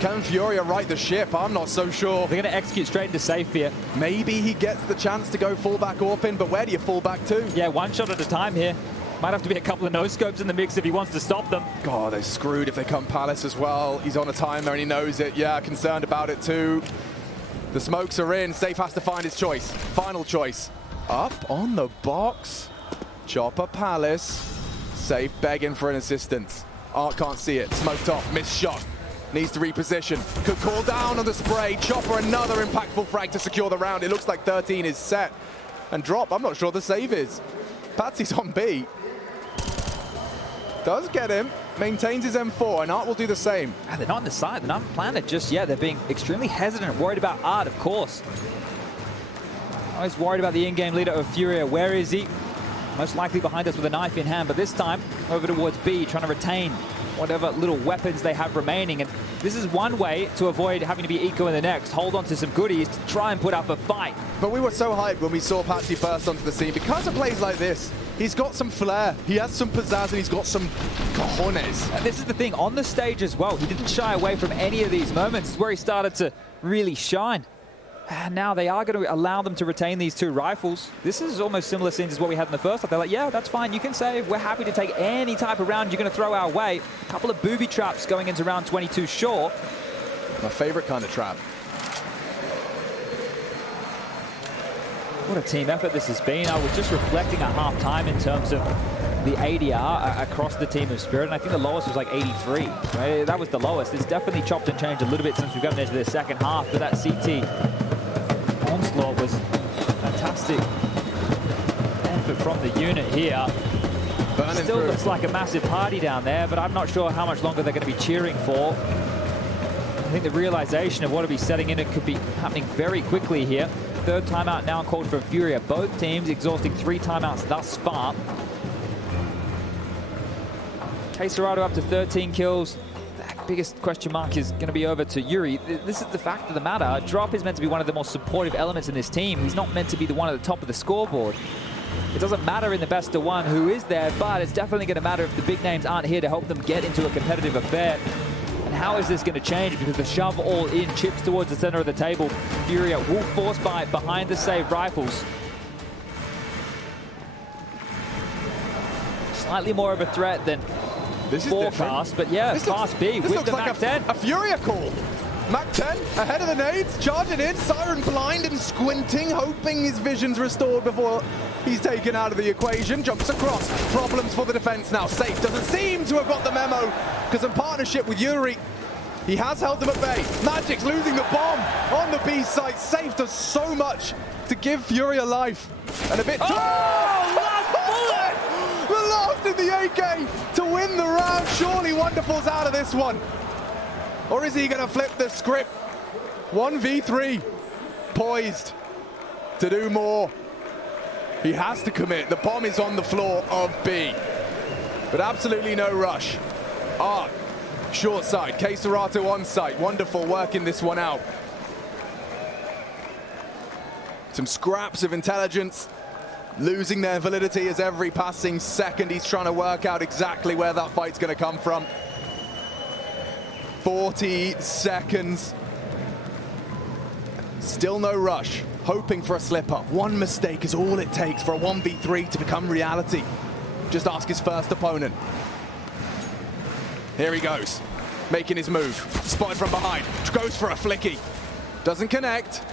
Can Furia right the ship? I'm not so sure. They're going to execute straight into safe here. Maybe he gets the chance to go fullback Orpin, but where do you fall back to? Yeah, one shot at a time here. Might have to be a couple of no-scopes in the mix if he wants to stop them. God, they're screwed if they come Palace as well. He's on a timer and he knows it. Yeah, concerned about it too. The smokes are in. Safe has to find his choice. Final choice. Up on the box. Chopper Palace. Safe begging for an assistance. Art can't see it. Smoked off. Missed shot. Needs to reposition. Could call down on the spray. Chopper another impactful frag to secure the round. It looks like 13 is set. And drop, I'm not sure the save is. Patsy's on B. Does get him, maintains his M4, and Art will do the same. They're not on the side, they're not planted just yet. They're being extremely hesitant, worried about Art, of course. Always worried about the in-game leader of Furia. Where is he? Most likely behind us with a knife in hand, but this time over towards B, trying to retain whatever little weapons they have remaining. And this is one way to avoid having to be eco in the next. Hold on to some goodies to try and put up a fight. But we were so hyped when we saw Patsy burst onto the scene. Because of plays like this, he's got some flair, he has some pizzazz, and he's got some cojones. And this is the thing, on the stage as well, he didn't shy away from any of these moments. It's where he started to really shine. And now they are going to allow them to retain these 2 rifles. This is almost similar scenes as what we had in the first half. They're like, yeah, that's fine, you can save. We're happy to take any type of round you're going to throw our way. A couple of booby traps going into round 22, sure. My favorite kind of trap. What a team effort this has been. I was just reflecting at half-time in terms of the ADR across the team of Spirit, and I think the lowest was like 83. Right? That was the lowest. It's definitely chopped and changed a little bit since we've gotten into the second half, but that CT onslaught was fantastic effort from the unit here. Burning Still through. looks like a massive party down there, but I'm not sure how much longer they're going to be cheering for. I think the realization of what will be setting in it could be happening very quickly here. 3rd timeout now called from Furia. Both teams exhausting 3 timeouts thus far. Queserato up to 13 kills. The biggest question mark is going to be over to Yuri. This is the fact of the matter. Drop is meant to be one of the most supportive elements in this team. He's not meant to be the one at the top of the scoreboard. It doesn't matter in the best of 1 who is there, but it's definitely going to matter if the big names aren't here to help them get into a competitive affair. And how is this going to change? Because the shove all in chips towards the center of the table. Furia will force fight behind the saved rifles. Slightly more of a threat than forecast, but yeah, Class B with the Mac 10. A Furia call. Mac 10 ahead of the nades, charging in, Siren blind and squinting, hoping his vision's restored before he's taken out of the equation. Jumps across. Problems for the defense now. Safe doesn't seem to have got the memo because in partnership with Yuri, he has held them at bay. Magic's losing the bomb on the B site. Safe does so much to give Furia life. And a bit... Last bullet! The last in the AK to win the round. Surely Wonderful's out of this one. Or is he going to flip the script? 1v3, poised to do more. He has to commit. The bomb is on the floor of B. But absolutely no rush. Art, short side. Queserato on site. Wonderful working this one out. Some scraps of intelligence. Losing their validity as every passing second he's trying to work out exactly where that fight's going to come from. 40 seconds. Still no rush. Hoping for a slip-up. One mistake is all it takes for a 1v3 to become reality. Just ask his first opponent. Here he goes. Making his move. Spotted from behind. Goes for a flicky. Doesn't connect.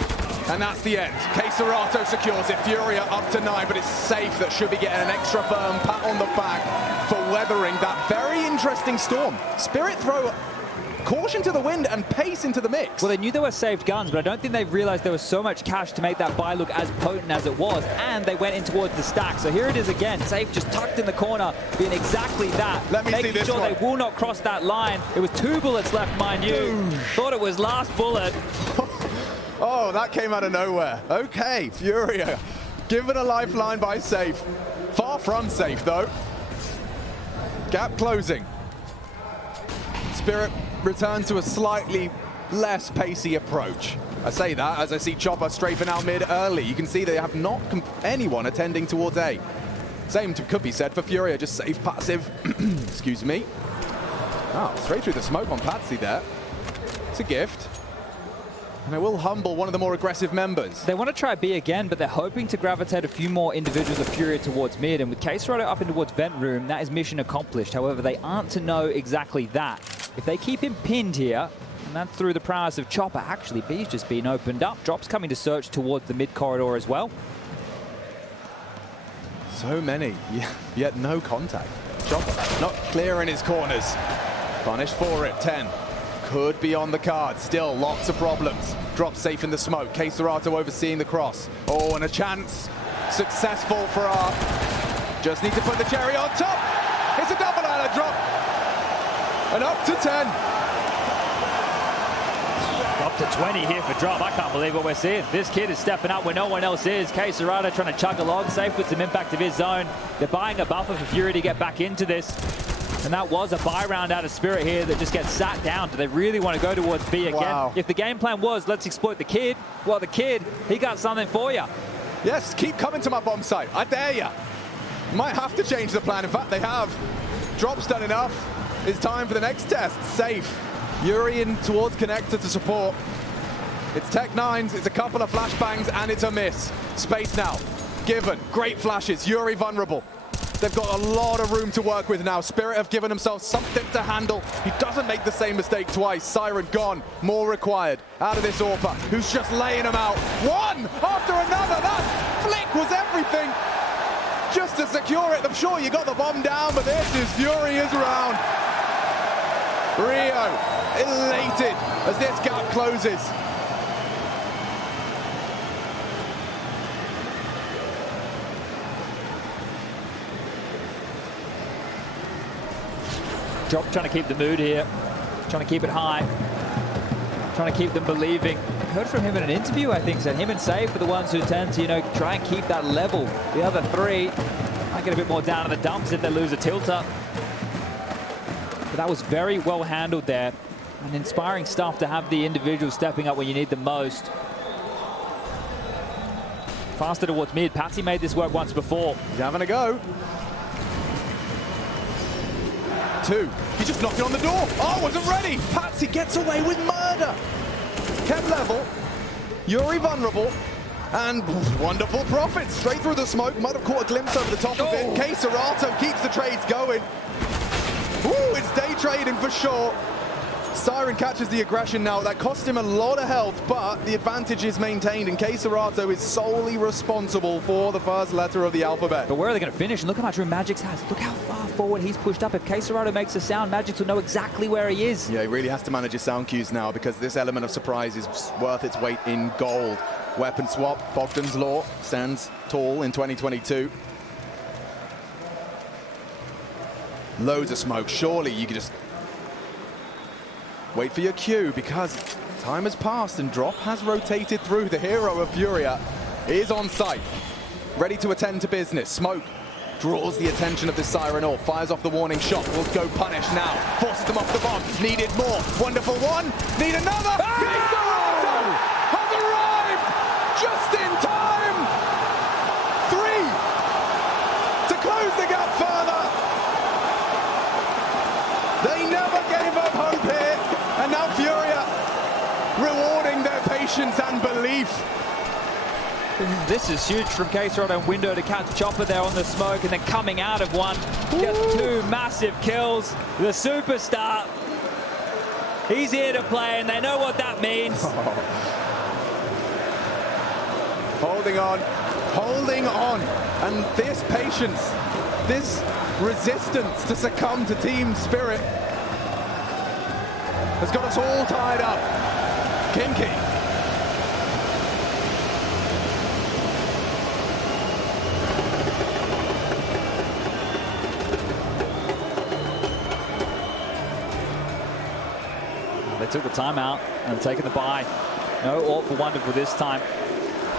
And that's the end. Queserato secures it. Furia up to 9, but it's Safe that should be getting an extra firm pat on the back for weathering that very interesting storm. Spirit throw caution to the wind and pace into the mix. Well, they knew they were saved guns, but I don't think they realized there was so much cash to make that buy look as potent as it was, and they went in towards the stack. So here it is again. Safe just tucked in the corner, being exactly that. Let me see this making sure one. they will not cross that line. It was 2 bullets left, mind you. Thought it was last bullet. Oh, that came out of nowhere. Okay, Furia, given a lifeline by Safe. Far from safe, though. Gap closing. Spirit returned to a slightly less pacey approach. I say that as I see Chopper strafing out mid early. You can see they have not anyone attending towards A. Same could be said for Furia, just safe passive. Excuse me. Oh, straight through the smoke on Patsy there. It's a gift. And it will humble one of the more aggressive members. They want to try B again, but they're hoping to gravitate a few more individuals of Furia towards mid. And with K-Serato up in towards vent room, that is mission accomplished. However, they aren't to know exactly that. If they keep him pinned here, and that's through the prowess of Chopper, actually B's just been opened up. Drop's coming to search towards the mid corridor as well. So many, yet no contact. Chopper not clear in his corners. Punished for it, 10. Could be on the card, still lots of problems. Drop safe in the smoke, K-Serato overseeing the cross. Oh, and a chance, successful for Arc. Just need to put the cherry on top. It's a double ladder drop. And up to 10. Up to 20 here for Drop. I can't believe what we're seeing. This kid is stepping up where no one else is. K-Serato trying to chug along, safe with some impact of his zone. They're buying a buffer for Fury to get back into this. And that was a buy round out of Spirit here that just gets sat down. Do they really want to go towards B again? Wow. If the game plan was, let's exploit the kid, well, the kid, he got something for you. Yes, keep coming to my bomb site. I dare ya. Might have to change the plan. In fact, they have. Drop's done enough. It's time for the next test. Safe. Yuri in towards connector to support. It's Tech 9s, it's a couple of flashbangs, and it's a miss. Space now. Given. Great flashes. Yuri vulnerable. They've got a lot of room to work with now. Spirit have given themselves something to handle. He doesn't make the same mistake twice. Siren gone. More required. Out of this Orpa, who's just laying them out. One after another. That flick was everything. Just to secure it. I'm sure you got the bomb down, but this is Furia's round. Rio elated as this gap closes. Drop trying to keep the mood here, trying to keep it high, trying to keep them believing. I heard from him in an interview, I think, said him and Save are the ones who tend to, try and keep that level. The other three might get a bit more down in the dumps if they lose a tilt-up. But that was very well handled there. And inspiring stuff to have the individuals stepping up when you need them most. Faster towards mid. Patsy made this work once before. He's having a go. 2. He's just knocking on the door. Oh, wasn't ready. Patsy gets away with murder. Kept level. Yuri vulnerable. And wonderful profit. Straight through the smoke. Might have caught a glimpse over the top of it. K-Serato keeps the trades going. Ooh, it's day trading for sure. Siren catches the aggression now. That cost him a lot of health, but the advantage is maintained, and K-Serato is solely responsible for the first letter of the alphabet. But where are they going to finish? And look how much room Magix has. Look how far forward he's pushed up. If K-Serato makes a sound, Magix will know exactly where he is. Yeah, he really has to manage his sound cues now, because this element of surprise is worth its weight in gold. Weapon swap, Bogdan's Law stands tall in 2022. Loads of smoke. Surely you can just wait for your cue, because time has passed and Drop has rotated through. The hero of Furia is on site, ready to attend to business. Smoke draws the attention of the Siren Orb, fires off the warning shot, will go punish now, forces them off the bomb, needed more, wonderful one, need another, K-Serato has arrived just in time! 3 to close the gap further. They never gave up hope here, and now Furia rewarding their patience and belief. This is huge from K-Serato and Window to catch Chopper there on the smoke, and then coming out of one, gets 2 massive kills. The superstar, he's here to play, and they know what that means. Holding on, and this patience, this resistance to succumb to Team Spirit has got us all tied up. Kinky. They took the timeout and taken the buy. No all for wonderful this time.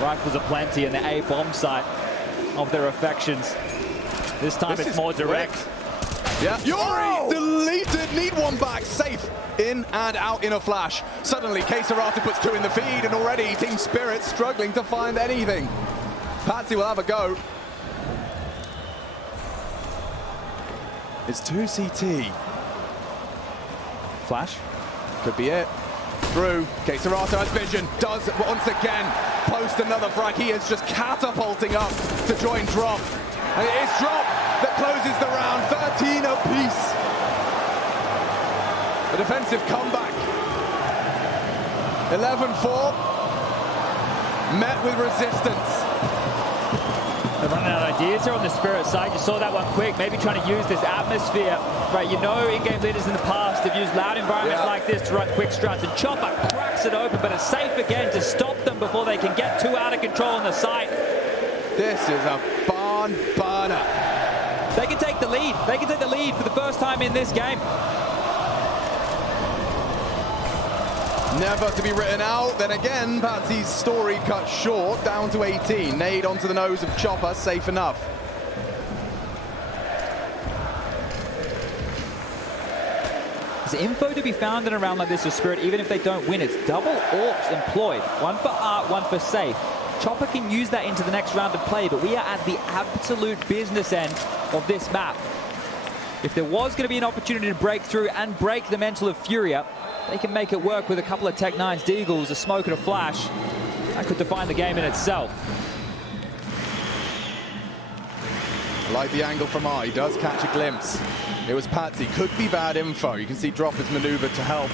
Rifles aplenty and the A bomb site of their affections. This time it's more direct. Yeah, Yuri deleted, need one back, safe. In and out in a flash. Suddenly, K-Serata puts 2 in the feed, and already Team Spirit struggling to find anything. Patsy will have a go. It's 2 CT. Flash. Could be it. Through. K-Serata has vision. Does once again post another frag. He is just catapulting up to join Drop. And it is Drop that closes the round. 13 apiece. A defensive comeback. 11-4. Met with resistance. They're running out of ideas here on the Spirit side. You saw that one quick, maybe trying to use this atmosphere. Right, you know in-game leaders in the past have used loud environments like this to run quick strats, and Chopper cracks it open, but it's safe again to stop them before they can get too out of control on the site. This is a barn burner. They can take the lead. They can take the lead for the first time in this game. Never to be written out. Then again, Patsy's story cut short, down to 18. Nade onto the nose of Chopper, safe enough. There's info to be found in a round like this with Spirit, even if they don't win. It's double AWPs employed. One for art, one for safe. Chopper can use that into the next round of play, but we are at the absolute business end of this map. If there was going to be an opportunity to break through and break the mental of Furia, they can make it work with a couple of Tech 9s, Deagles, a smoke and a flash. That could define the game in itself. I like the angle from R. He does catch a glimpse. It was Patsy. Could be bad info. You can see Dropper's maneuver to help.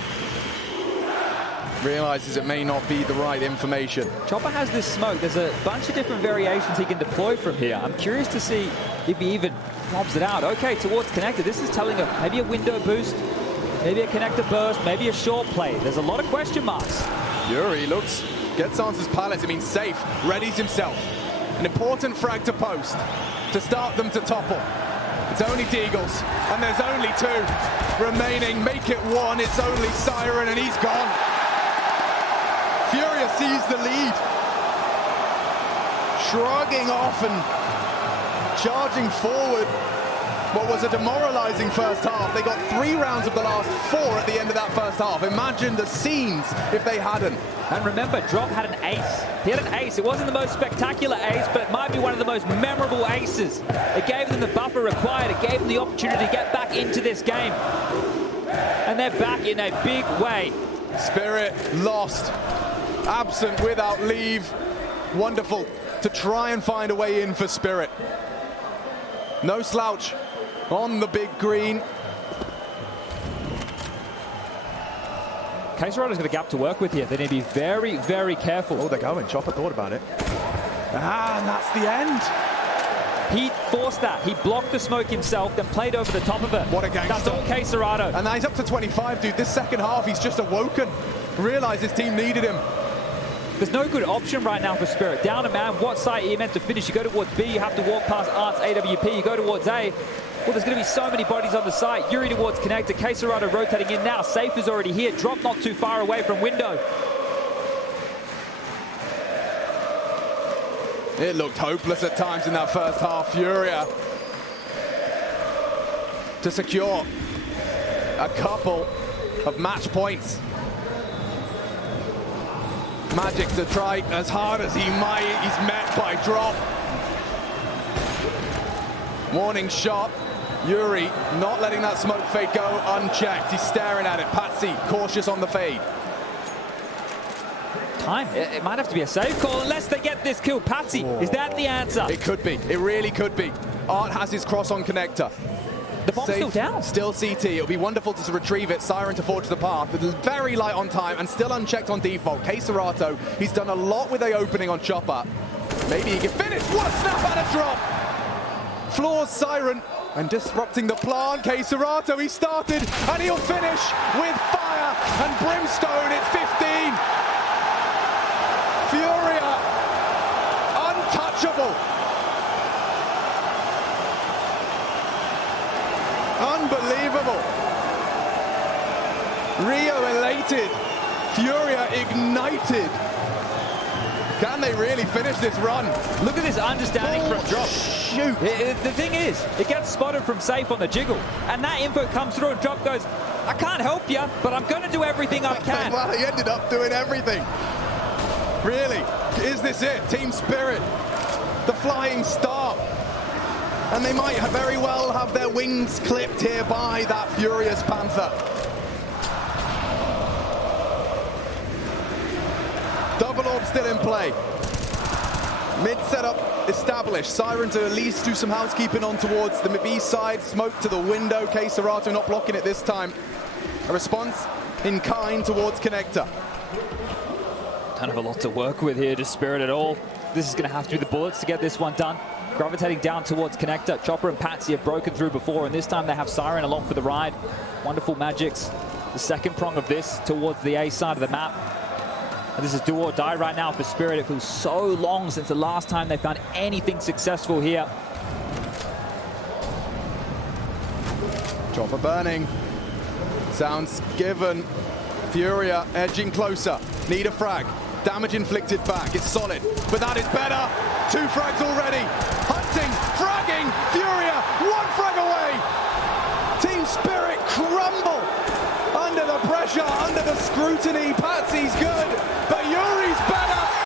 Realizes it may not be the right information. Chopper has this smoke. There's a bunch of different variations he can deploy from here. I'm curious to see if he even lobs it out. Okay, towards connector. This is telling of maybe a window boost, maybe a connector burst, maybe a short play. There's a lot of question marks. Yuri looks, gets answers pallets. I mean, safe, readies himself. An important frag to post to start them to topple. It's only Deagles, and there's only 2 remaining. Make it 1. It's only Siren, and he's gone. Furia sees the lead. Shrugging off and charging forward. What was a demoralizing first half. They got 3 rounds of the last 4 at the end of that first half. Imagine the scenes if they hadn't. And remember, Drop had an ace. He had an ace. It wasn't the most spectacular ace, but it might be one of the most memorable aces. It gave them the buffer required. It gave them the opportunity to get back into this game. And they're back in a big way. Spirit lost. Absent without leave. Wonderful to try and find a way in for Spirit. No slouch on the big green. K-Serata's got a gap to work with here. They need to be very, very careful. Oh, they're going. Chopper thought about it. Ah, and that's the end. He forced that. He blocked the smoke himself, then played over the top of it. What a gangster. That's all K-Serata. And now he's up to 25, dude. This second half, he's just awoken. Realized his team needed him. There's no good option right now for Spirit. Down a man, what site are you meant to finish? You go towards B, you have to walk past Art's AWP. You go towards A. Well, there's going to be so many bodies on the site. Yuri towards connector. K-Serata rotating in now. Safe is already here. Drop not too far away from window. It looked hopeless at times in that first half. Furia to secure a couple of match points. Magic to try as hard as he might. He's met by Drop. Warning shot. Yuri not letting that smoke fade go unchecked. He's staring at it. Patsy cautious on the fade. Time. It might have to be a save call unless they get this kill. Patsy, is that the answer? It could be. It really could be. Art has his cross on connector. The bomb's still down. Still CT. It'll be wonderful to retrieve it. Siren to forge the path. Very light on time and still unchecked on default. K-Serata, he's done a lot with the opening on Chopper. Maybe he can finish. What a snap and a drop. Floors Siren and disrupting the plan. K-Serata, he started and he'll finish with fire and brimstone. It's 15. Furia, untouchable. Unbelievable. Rio elated. Furia ignited. Can they really finish this run? Look at this understanding from Drop. Shoot. The thing is, it gets spotted from safe on the jiggle, and that info comes through and Drop goes, I can't help you, but I'm going to do everything I can. Well, he ended up doing everything. Really? Is this it? Team Spirit, the flying start. And they might very well have their wings clipped here by that furious Panther. Double orb still in play. Mid setup established. Siren to at least do some housekeeping on towards the MIBR side. Smoke to the window. Serato not blocking it this time. A response in kind towards Connector. Kind of a lot to work with here, just Spirit at all. This is going to have to be the bullets to get this one done. Gravitating down towards Connector. Chopper and Patsy have broken through before, and this time they have Siren along for the ride. Wonderful magics. The second prong of this towards the A side of the map. And this is do or die right now for Spirit. It feels so long since the last time they found anything successful here. Chopper burning. Sounds given. Furia edging closer. Need a frag. Damage inflicted back. It's solid, but that is better. 2 frags already.